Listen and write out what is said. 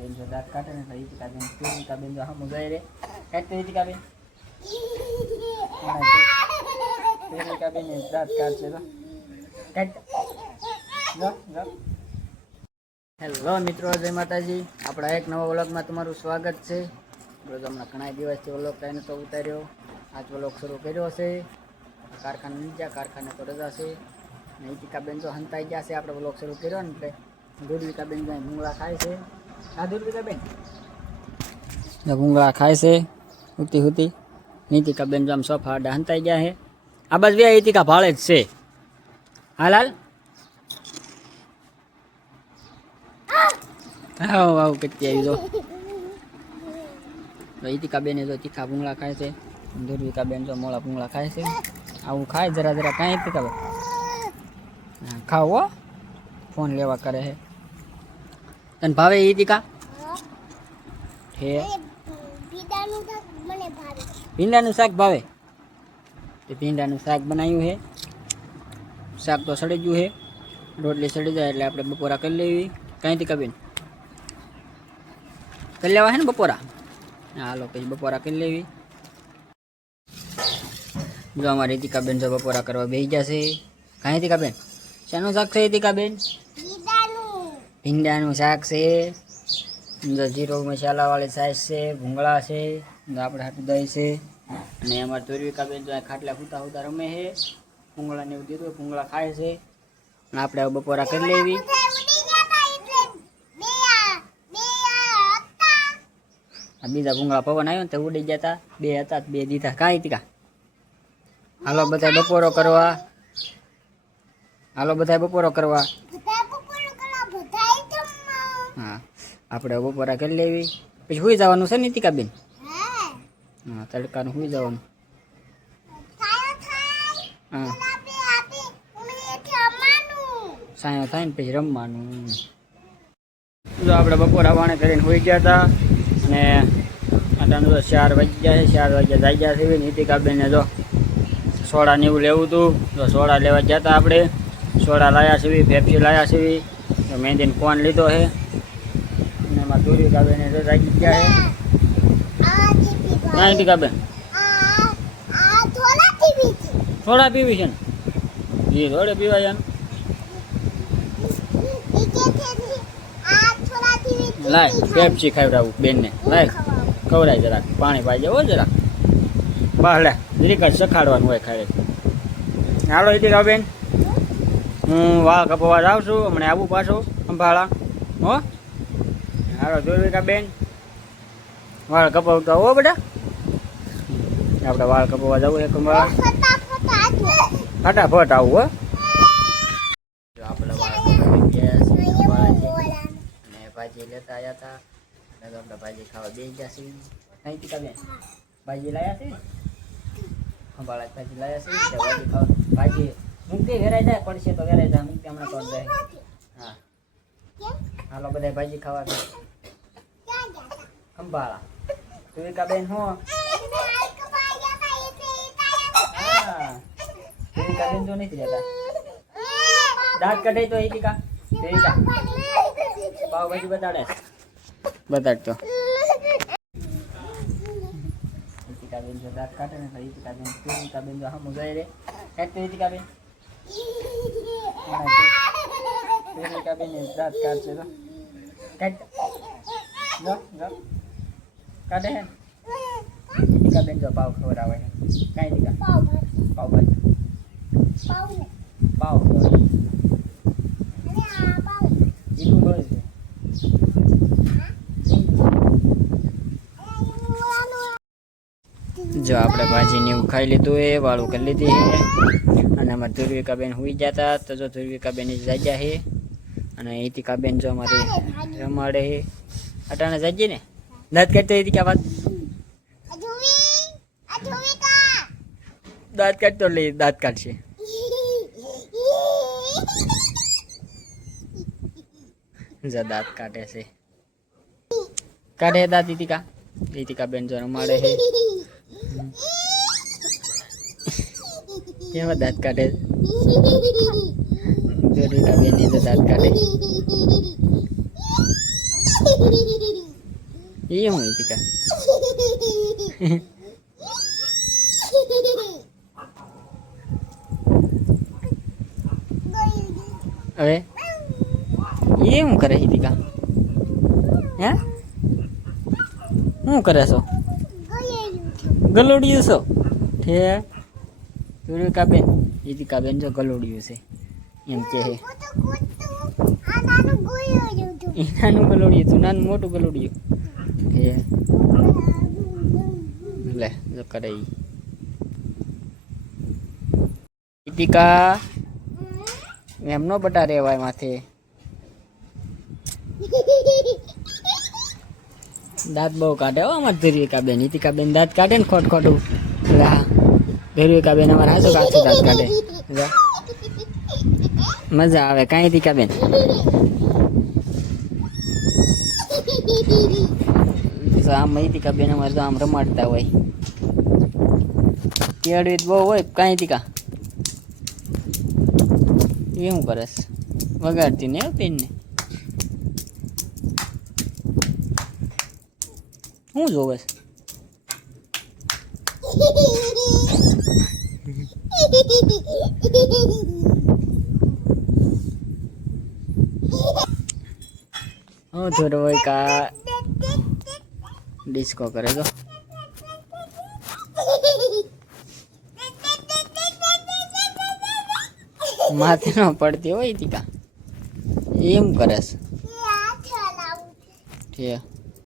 બેન જો દાંત કાઢે ને તો ઈતિકા બેન જો હમું જાય રે કાઢતો ઈતિકા બેન દાંત કાઢશે તો હેલો મિત્રો, જય માતાજી. આપણા એક નવા વ્લોગમાં તમારું સ્વાગત છે. હમણાં ઘણા દિવસથી વ્લોગ કાંઈ નતો ઉતાર્યો. આજ વ્લોગ શરૂ કર્યો છે. કારખાને નહીં ગયા, કારખાને તો રજા છે. ને ઈતિકાબેન તો હંતાઈ ગયા છે. આપણે વ્લોગ શરૂ કર્યો ને એટલે દુર્વિકાબેન જાય ભૂંગળા ખાય છે. હા દુર્વિકાબેન ભૂંગળા ખાય છે હુતી હુતી. ઈતિકાબેન જો આમ સોફા આડા હંતાઈ ગયા છે. આ બસ બે ઈતિકા ભાળે જ છે. હાલ હાલ આવું કેટલી આવી જો ઈતિકાબેન જો તીખા ભૂંગળા ખાય છે. દુર્વિકાબેન જો મોળા ભૂંગળા ખાય છે. આવું ખાય જરા જરા કાંઈ ઈતિકાબેન ખાવ હો. ફોન લેવા કરે છે. તને ભાવે ઈતિકા? હે ભીંડાનું શાક ભાવે? તો ભીંડાનું શાક બનાવ્યું છે. શાક તો સડી ગયું છે. રોટલી સડી જાય એટલે આપણે બપોરા કરી લેવી. કાંઈ ઈતિકાબેન કરી લેવા છે ને બપોરા? હાલો પછી બપોરા કરી લેવી. જો અમારી ઈતિકાબેન જો બપોરા કરવા બેસી જશે. કાંઈ ઈતિકાબેન શાનું શાક છે ઈતિકાબેન? ભીંડાનું શાક છે. જીરો મસાલાવાળી સાઈઝ છે. ભૂંગળા છે. આપણે હાટું દહીં છે. અને અમારે દુર્વિકાબેન જો ખાટલા હુતા હુતા રમે છે. ભૂંગળાને એવું દીધું ભૂંગળા ખાય છે. અને આપણે બપોરા કરી લેવી. બીજા ભૂંગળા પવન આવ્યો ને તો ઉડી ગયા હતા. બે હતા બે દીધા. કાંઈ તીકા હાલો બધા બપોરો કરવા. હાલો બધા બપોરો કરવા. હા આપણે બપોરા કરી લેવી. પછી સુઈ જવાનું છે ને ઈતિકાબેન? હા તડકાનું સુઈ જવાનું. હા સાયો થાય ને પછી રમવાનું. જો આપણે બપોરા વાણે કરીને સુઈ ગયા હતા. અને આટાનું તો 4 વાગી ગયા છે. 4 વાગ્યા જઈ ગયા છે. ઈતિકાબેનને જો સોડા ને એવું લેવું હતું. તો સોડા લેવા ગયા હતા આપણે. સોડા લાયા છે, પેપ્સી લાયા છે. તો મહેંદીને ફોન લીધો છે. અને એમાં દુર્વિકાબેને તો જાગી ગયા છે. ના ઈતિકાબેન સોડા પીવી છે ને? એ થોડે પીવાય એમ. લાય પેપ્સી ખવડાવું બેનને. લાય ખવડાય જરાક. પાણી પાઈ જાય હો જરાક. બસ લે જરીક જ સખાડવાનું હોય ખાલી. હાલો ઈતિકાબેન હું વાળ કપવા જાઉં છું. હમણાં આવું પાછું અંબાળા હો. હાલો દુર્વિકાબેન વાળ કપાવતા હો બેટા. આપણે વાળ કપવા જવું એક અંબાળા. ફટાફટ આવું હો. આપણે વાળ કપાવી ગયા અને ભાજી લેતા આવ્યા હતા. એટલે આપણે ભાજી ખાવા બેસી ગયા છીએ. નહીં ઈતિકાબેન ભાજી લાયા છે. અંબાળા ભાજી લાયા છે. ભાજી ખાવા ભાજી મૂકતી વેરાઈ જાય પડશે તો વેરાઈ જાય. મૂકતી હમણાં કરી જાય. હા હાલો બધા ભાજી ખાવા ગયા. અંબાળા દુર્વિકાબેન હો. હા દુર્વિકાબેન તો નથી રહેતા. દાંત કઢાઈ તો ઈતિકા દુર્વિકા પાવભાજી બતાડે બતાડતો. ઈતિકાબેન જો દાંત કાઢે ને તો ઈતિકાબેન જો હમું જાય રે કાઢતો ઈતિકાબેન દાંત કાઢશે તો કાઢે હે. ઈતિકાબેન જો પાવ ખવડાવે છે. કાંઈ ઈતિકા પાવભાજી પાવ એટલું બોલે છે. જો આપણે ભાજીને એવું ખાઈ લીધું એ વાળું કરી લીધી છે. અને અમારે દુર્વિકાબેન સુઈ ગયા હતા. તો જો દુર્વિકાબેન જાગ્યા છે. અને ઈતિકાબેન જો અમારી રમાડે છે. અટાણે જાગીએ ને દાંત કાઢતો ઈતિકા વાત દાંત કાઢતો લે દાંત કાઢશે. દાંત કાઢે છે. કાઢે દાંત ઈતિકા. ઈતિકાબેન જો રમાડે છે. કેવા દાંત કાઢે? દુર્વિકાબેન તો દાંત કાઢે. એ હું ઈતિકા હવે એ હું કરે ઈતિકા હે શું કરે છો ગલોડિયું છો ઠે ઈતિકા બેન ઈતિકા બેન જો ગલોડિયું છે એમ કે હે એ નાનું ગલોડિયું તું નાનું મોટું ગલોડિયું હે લે જો કરે ઈ ઈતિકા એમ નો બટા રેવાય માથે દાંત બહુ કાઢે હો અમારે ધીરવિકા બેન ઈતિકા બેન દાંત કાઢે ને ખોટ ખોટું એટલે હા ધીરવિકા બેન અમારે હાજો કાચું દાંત કાઢે મજા આવે કાંઈ ઈતિકા બેન આમ ઈતિકા બેન અમારે તો આમ રમાડતા હોય કેળવી બહુ હોય કાંઈ ઈતિકા એ શું કરસ વગાડતી ને પેનને શું જોવે હું થોડો હોય કા ડિસ્કો કરે તો માથે ન પડતી હોય તીકા એમ કરસ ઠીક